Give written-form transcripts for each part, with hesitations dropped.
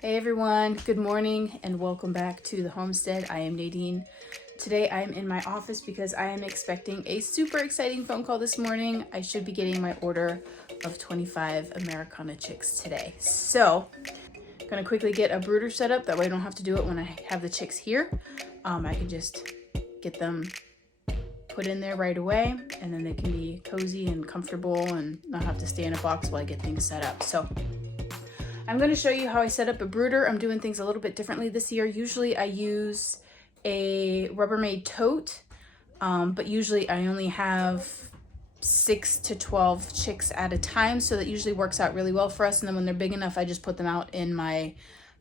Hey everyone, good morning and welcome back to the homestead. I am Nadine. Today I am in my office because I am expecting a super exciting phone call this morning. I should be getting my order of 25 Americana chicks today. So I'm gonna quickly get a brooder set up. That way I don't have to do it when I have the chicks here. I can just get them put in there right away and then they can be cozy and comfortable and not have to stay in a box while I get things set up. So I'm going to show you how I set up a brooder. I'm doing things a little bit differently this year. Usually I use a Rubbermaid tote, but usually I only have 6 to 12 chicks at a time, so that usually works out really well for us. And then when they're big enough, I just put them out in my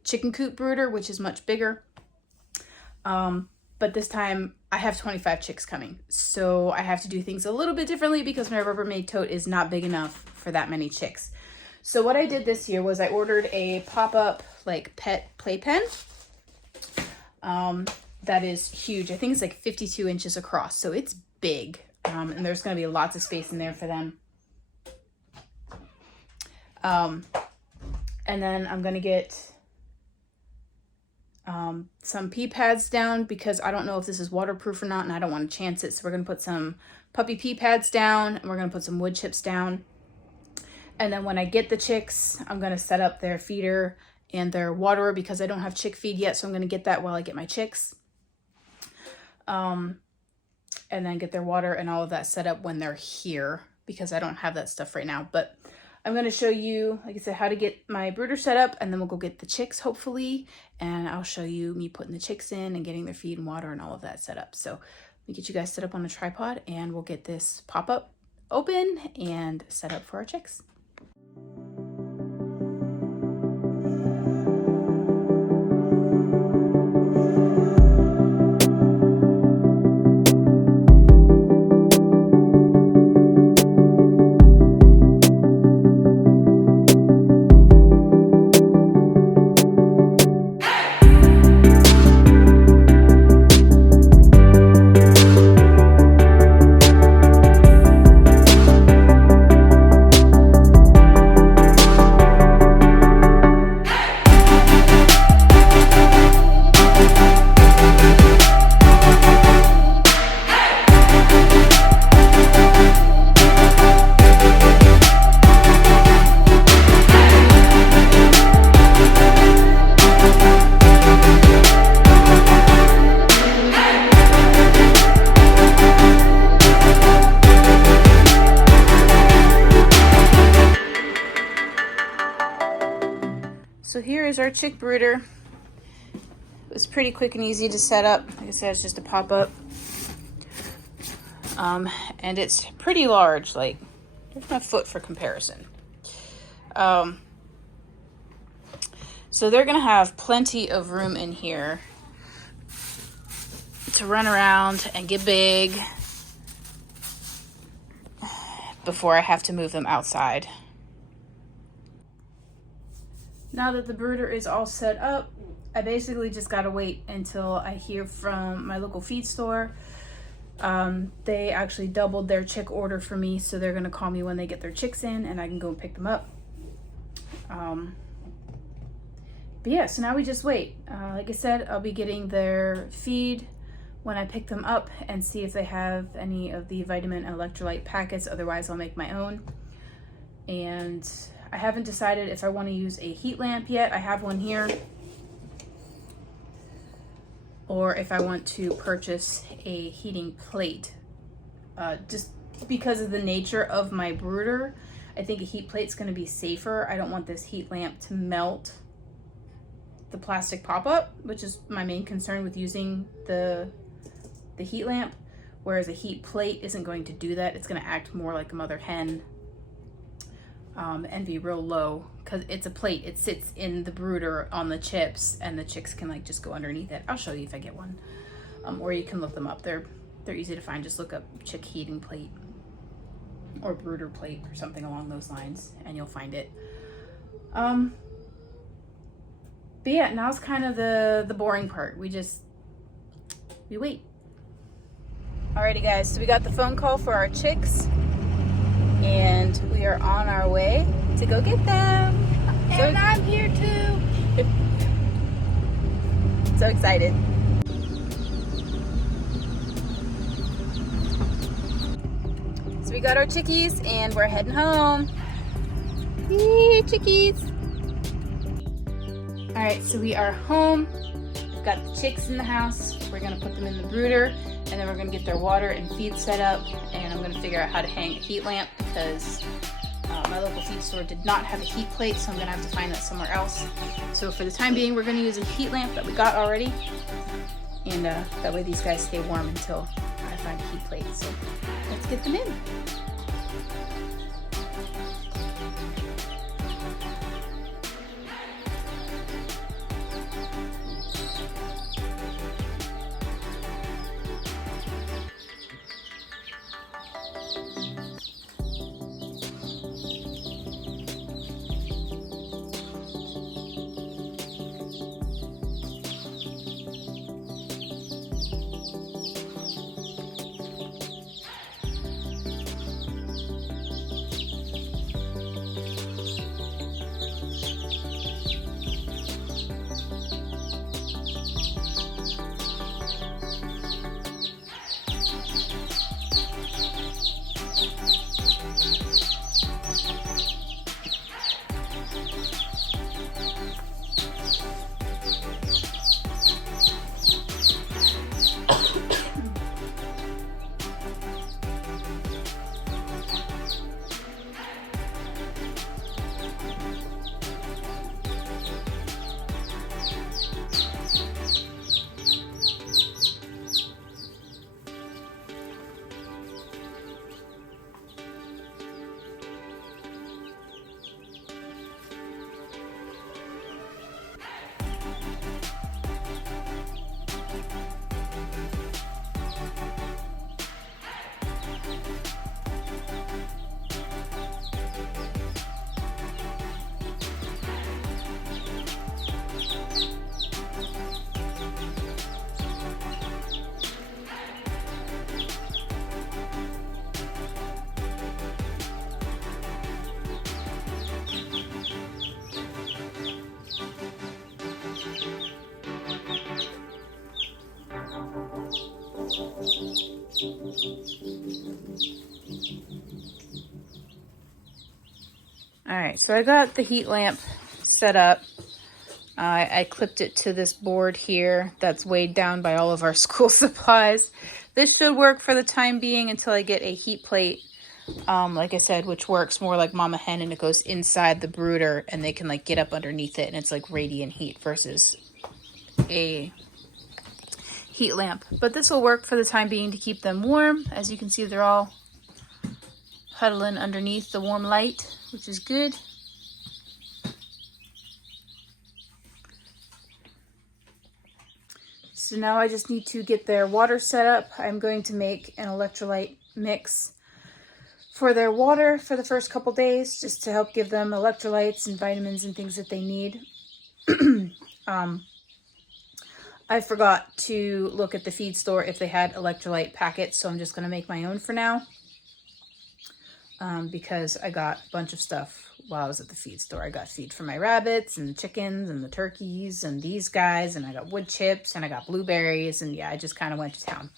chicken coop brooder, which is much bigger. But this time I have 25 chicks coming, so I have to do things a little bit differently because my Rubbermaid tote is not big enough for that many chicks. So what I did this year was I ordered a pop-up like pet playpen that is huge. I think it's like 52 inches across, so it's big, and there's going to be lots of space in there for them. And then I'm going to get some pee pads down because I don't know if this is waterproof or not, and I don't want to chance it. So we're going to put some puppy pee pads down, and we're going to put some wood chips down. And then when I get the chicks, I'm going to set up their feeder and their waterer because I don't have chick feed yet. So I'm going to get that while I get my chicks. And then get their water and all of that set up when they're here because I don't have that stuff right now. But I'm going to show you, like I said, how to get my brooder set up, and then we'll go get the chicks hopefully. And I'll show you me putting the chicks in and getting their feed and water and all of that set up. So let me get you guys set up on a tripod and we'll get this pop-up open and set up for our chicks. So here is our chick brooder. It was pretty quick and easy to set up. Like I said, it's just a pop-up. And it's pretty large, like there's my foot for comparison. So they're gonna have plenty of room in here to run around and get big before I have to move them outside. Now that the brooder is all set up, I basically just gotta wait until I hear from my local feed store. They actually doubled their chick order for me, so they're gonna call me when they get their chicks in and I can go and pick them up. But yeah, so now we just wait. Like I said, I'll be getting their feed when I pick them up and see if they have any of the vitamin and electrolyte packets. Otherwise, I'll make my own. And I haven't decided if I want to use a heat lamp yet. I have one here. Or if I want to purchase a heating plate. Just because of the nature of my brooder, I think a heat plate's going to be safer. I don't want this heat lamp to melt the plastic pop-up, which is my main concern with using the heat lamp. Whereas a heat plate isn't going to do that. It's going to act more like a mother hen. And be real low because it's a plate. It sits in the brooder on the chips and the chicks can like just go underneath it. I'll show you if I get one, or you can look them up. They're easy to find. Just look up chick heating plate or brooder plate or something along those lines and you'll find it. But yeah, now's kind of the boring part. We wait. Alrighty guys, so we got the phone call for our chicks and we are on our way to go get them. And I'm here too. excited. So we got our chickies and we're heading home. Yee, chickies. All right, so we are home. We've got the chicks in the house. We're gonna put them in the brooder, and then we're gonna get their water and feed set up, and I'm gonna figure out how to hang a heat lamp because my local feed store did not have a heat plate, so I'm gonna have to find that somewhere else. So for the time being, we're gonna use a heat lamp that we got already, and that way these guys stay warm until I find a heat plate. So let's get them in. All right, so I got the heat lamp set up. I clipped it to this board here that's weighed down by all of our school supplies. This should work for the time being until I get a heat plate, like I said, which works more like Mama Hen, and it goes inside the brooder and they can like get up underneath it and it's like radiant heat versus a heat lamp. But this will work for the time being to keep them warm. As you can see, they're all huddling underneath the warm light, which is good. So now I just need to get their water set up. I'm going to make an electrolyte mix for their water for the first couple days, just to help give them electrolytes and vitamins and things that they need. I forgot to look at the feed store if they had electrolyte packets, so I'm just going to make my own for now. Because I got a bunch of stuff while I was at the feed store. I got feed for my rabbits and the chickens and the turkeys and these guys, and I got wood chips and I got blueberries, and yeah, I just kind of went to town.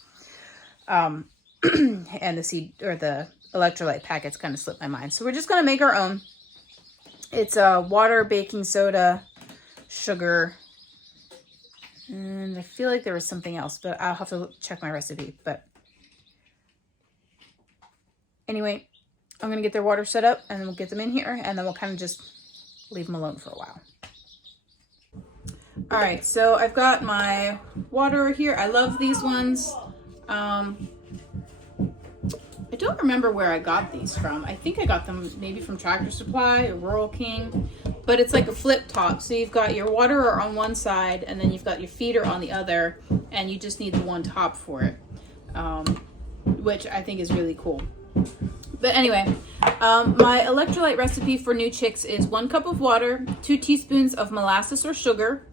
And the electrolyte packets kind of slipped my mind. So we're just going to make our own. It's water, baking soda, sugar, and I feel like there was something else, but I'll have to check my recipe. But anyway, I'm going to get their water set up and then we'll get them in here and then we'll kind of just leave them alone for a while. All right, so I've got my water here. I love these ones. I don't remember where I got these from. I think I got them maybe from Tractor Supply or Rural King, but it's like a flip top. So you've got your waterer on one side and then you've got your feeder on the other, and you just need the one top for it, which I think is really cool. But anyway, my electrolyte recipe for new chicks is 1 cup of water, 2 teaspoons of molasses or sugar,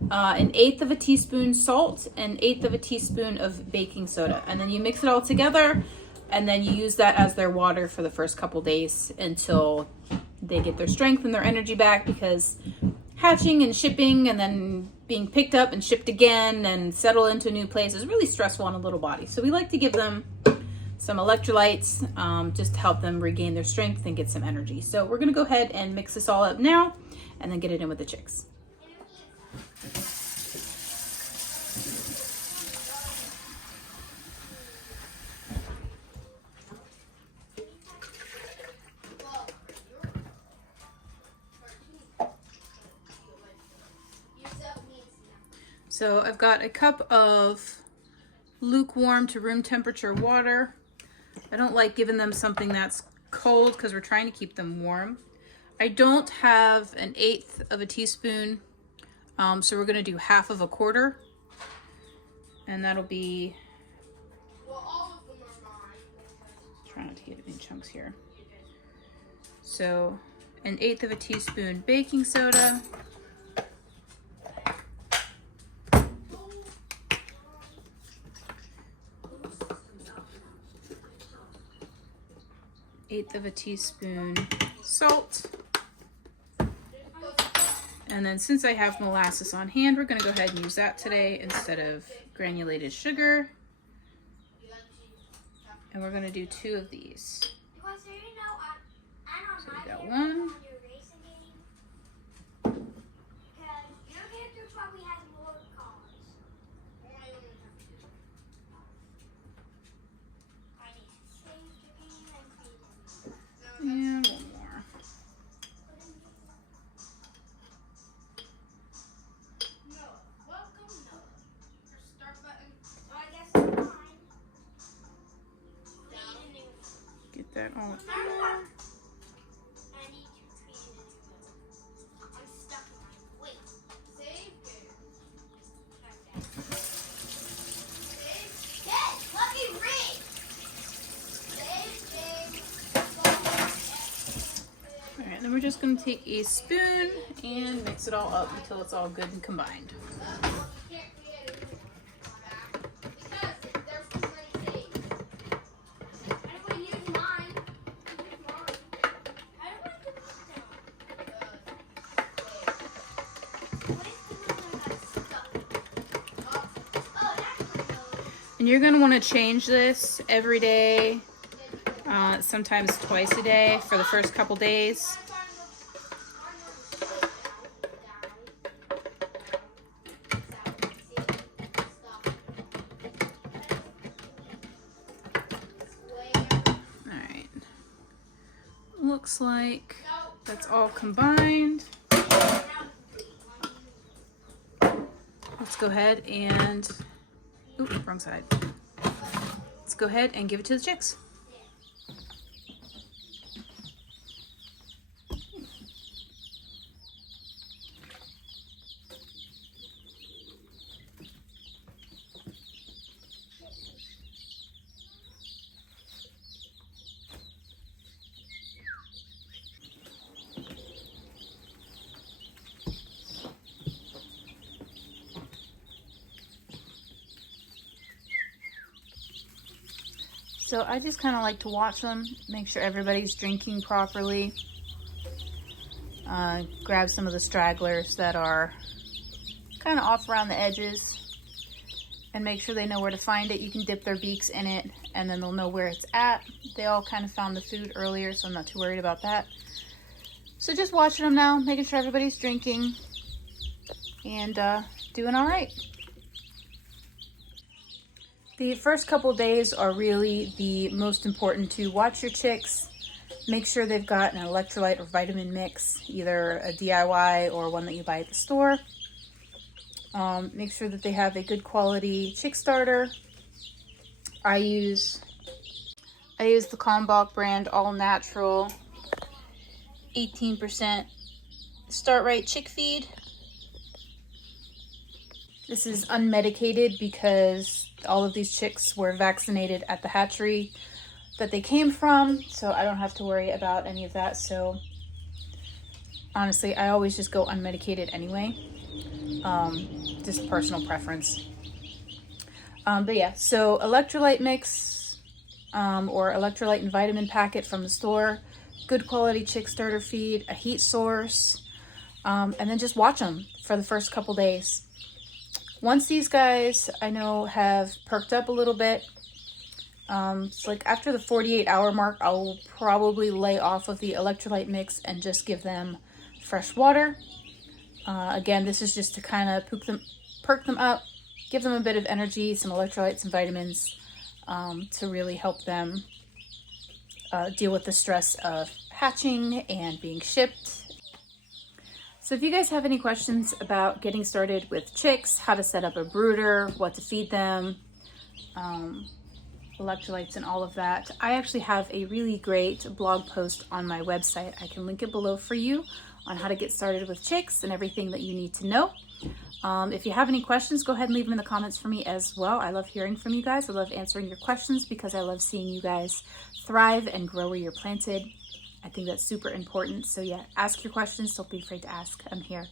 1/8 of a teaspoon salt, and 1/8 of a teaspoon of baking soda. And then you mix it all together, and then you use that as their water for the first couple days until they get their strength and their energy back, because hatching and shipping and then being picked up and shipped again and settle into a new place is really stressful on a little body. So we like to give them some electrolytes just to help them regain their strength and get some energy. So we're gonna go ahead and mix this all up now and then get it in with the chicks. So I've got a cup of lukewarm to room temperature water. I don't like giving them something that's cold because we're trying to keep them warm. I don't have 1/8 of a teaspoon, so we're gonna do 1/2 of a quarter. And that'll be, try not to get it in chunks here. So 1/8 of a teaspoon baking soda. 1/8 of a teaspoon salt. And then since I have molasses on hand, we're going to go ahead and use that today instead of granulated sugar. And we're going to do 2 of these. So we got 1. And 1 more. Get that all in there. Then we're just going to take a spoon and mix it all up until it's all good and combined. And you're going to want to change this every day, sometimes twice a day for the first couple days. Looks like that's all combined. Let's go ahead and, oops, wrong side. Let's go ahead and give it to the chicks. So I just kind of like to watch them, make sure everybody's drinking properly. Grab some of the stragglers that are kind of off around the edges and make sure they know where to find it. You can dip their beaks in it and then they'll know where it's at. They all kind of found the food earlier, so I'm not too worried about that. So just watching them now, making sure everybody's drinking and doing all right. The first couple days are really the most important to watch your chicks. Make sure they've got an electrolyte or vitamin mix, either a DIY or one that you buy at the store. Make sure that they have a good quality chick starter. I use the Kalmbach brand all natural 18% Start Right chick feed. This is unmedicated because all of these chicks were vaccinated at the hatchery that they came from, so I don't have to worry about any of that. So honestly, I always just go unmedicated anyway. Just personal preference. But yeah, so electrolyte mix or electrolyte and vitamin packet from the store, good quality chick starter feed, a heat source, and then just watch them for the first couple days. Once these guys, I know, have perked up a little bit, it's like after the 48-hour mark, I'll probably lay off of the electrolyte mix and just give them fresh water. Again, this is just to kind of perk them up, give them a bit of energy, some electrolytes and vitamins, to really help them deal with the stress of hatching and being shipped. So if you guys have any questions about getting started with chicks, how to set up a brooder, what to feed them, electrolytes and all of that, I actually have a really great blog post on my website. I can link it below for you on how to get started with chicks and everything that you need to know. If you have any questions, go ahead and leave them in the comments for me as well. I love hearing from you guys. I love answering your questions because I love seeing you guys thrive and grow where you're planted. I think that's super important. So yeah, ask your questions. Don't be afraid to ask. I'm here.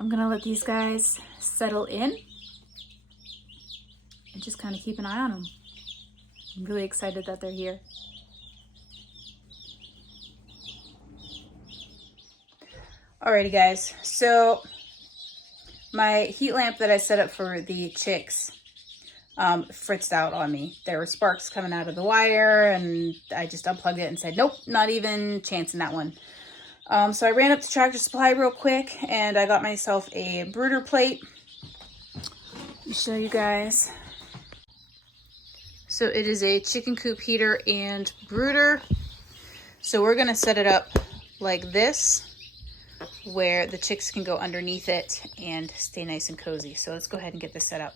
I'm gonna let these guys settle in and just kind of keep an eye on them. I'm really excited that they're here. Alrighty guys, so my heat lamp that I set up for the chicks fritzed out on me. There were sparks coming out of the wire and I just unplugged it and said, nope, not even chancing that one. So I ran up to Tractor Supply real quick and I got myself a brooder plate. Let me show you guys. So it is a chicken coop heater and brooder. So we're gonna set it up like this, where the chicks can go underneath it and stay nice and cozy. So let's go ahead and get this set up.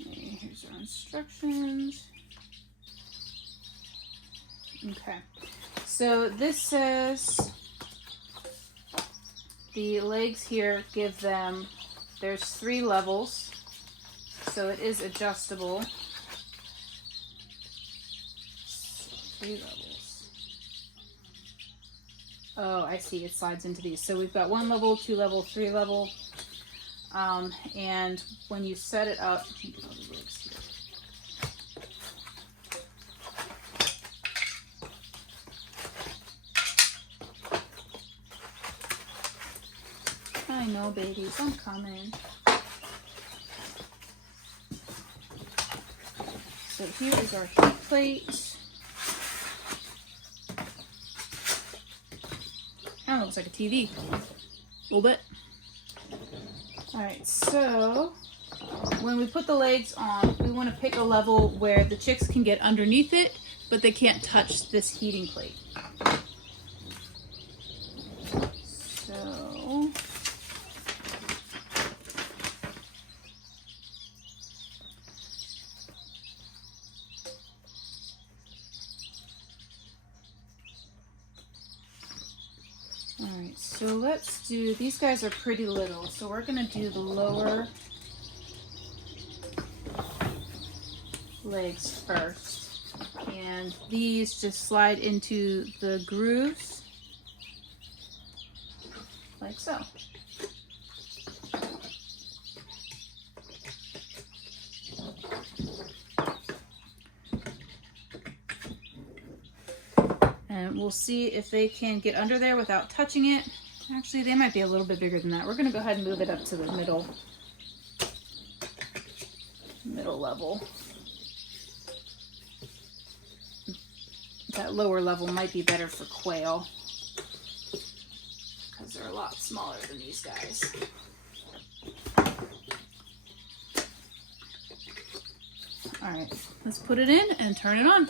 Okay, here's our instructions. Okay, so this says the legs here give them, there's 3 levels, so it is adjustable. 3 levels. Oh, I see, it slides into these. So we've got 1 level, 2 level, 3 level, and when you set it up, I know, babies, I'm coming. So here is our heat plate. Kind of looks like a TV. A little bit. Alright, so when we put the legs on, we want to pick a level where the chicks can get underneath it, but they can't touch this heating plate. So alright, so let's do, these guys are pretty little, so we're going to do the lower legs first. And these just slide into the grooves, like so. And we'll see if they can get under there without touching it. Actually, they might be a little bit bigger than that. We're gonna go ahead and move it up to the middle level. That lower level might be better for quail because they're a lot smaller than these guys. All right, let's put it in and turn it on.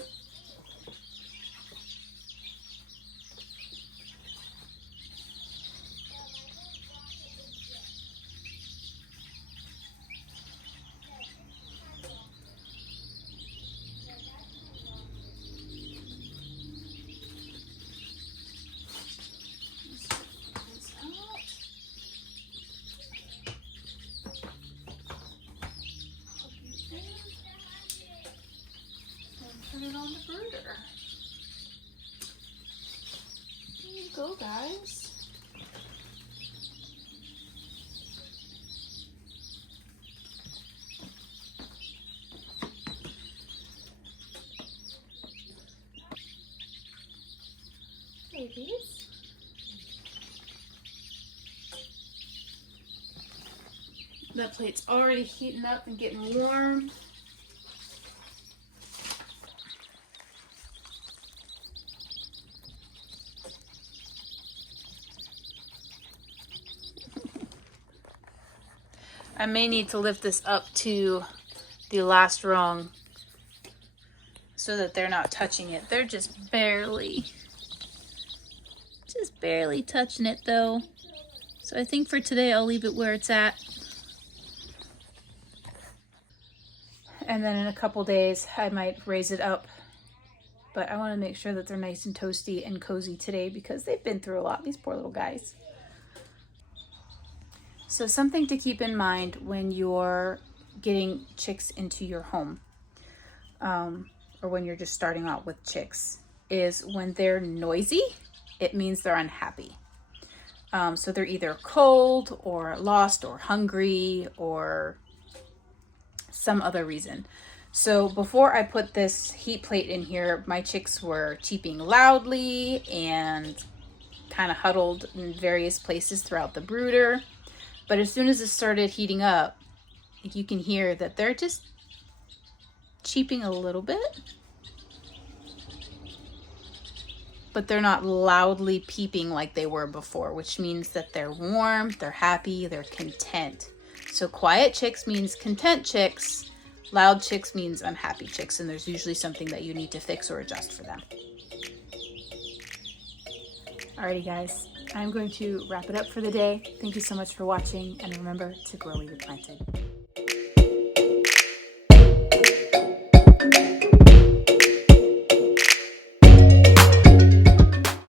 put it on the brooder. There you go, guys. Babies. That plate's already heating up and getting warm. I may need to lift this up to the last rung so that they're not touching it. They're just barely touching it though. So I think for today I'll leave it where it's at. And then in a couple days I might raise it up. But I want to make sure that they're nice and toasty and cozy today because they've been through a lot, these poor little guys. So something to keep in mind when you're getting chicks into your home, or when you're just starting out with chicks, is when they're noisy, it means they're unhappy. So they're either cold or lost or hungry or some other reason. So before I put this heat plate in here, my chicks were cheeping loudly and kind of huddled in various places throughout the brooder. But as soon as it started heating up, you can hear that they're just cheeping a little bit. But they're not loudly peeping like they were before, which means that they're warm, they're happy, they're content. So quiet chicks means content chicks. Loud chicks means unhappy chicks, and there's usually something that you need to fix or adjust for them. Alrighty guys, I'm going to wrap it up for the day. Thank you so much for watching, and remember to grow where you're planted.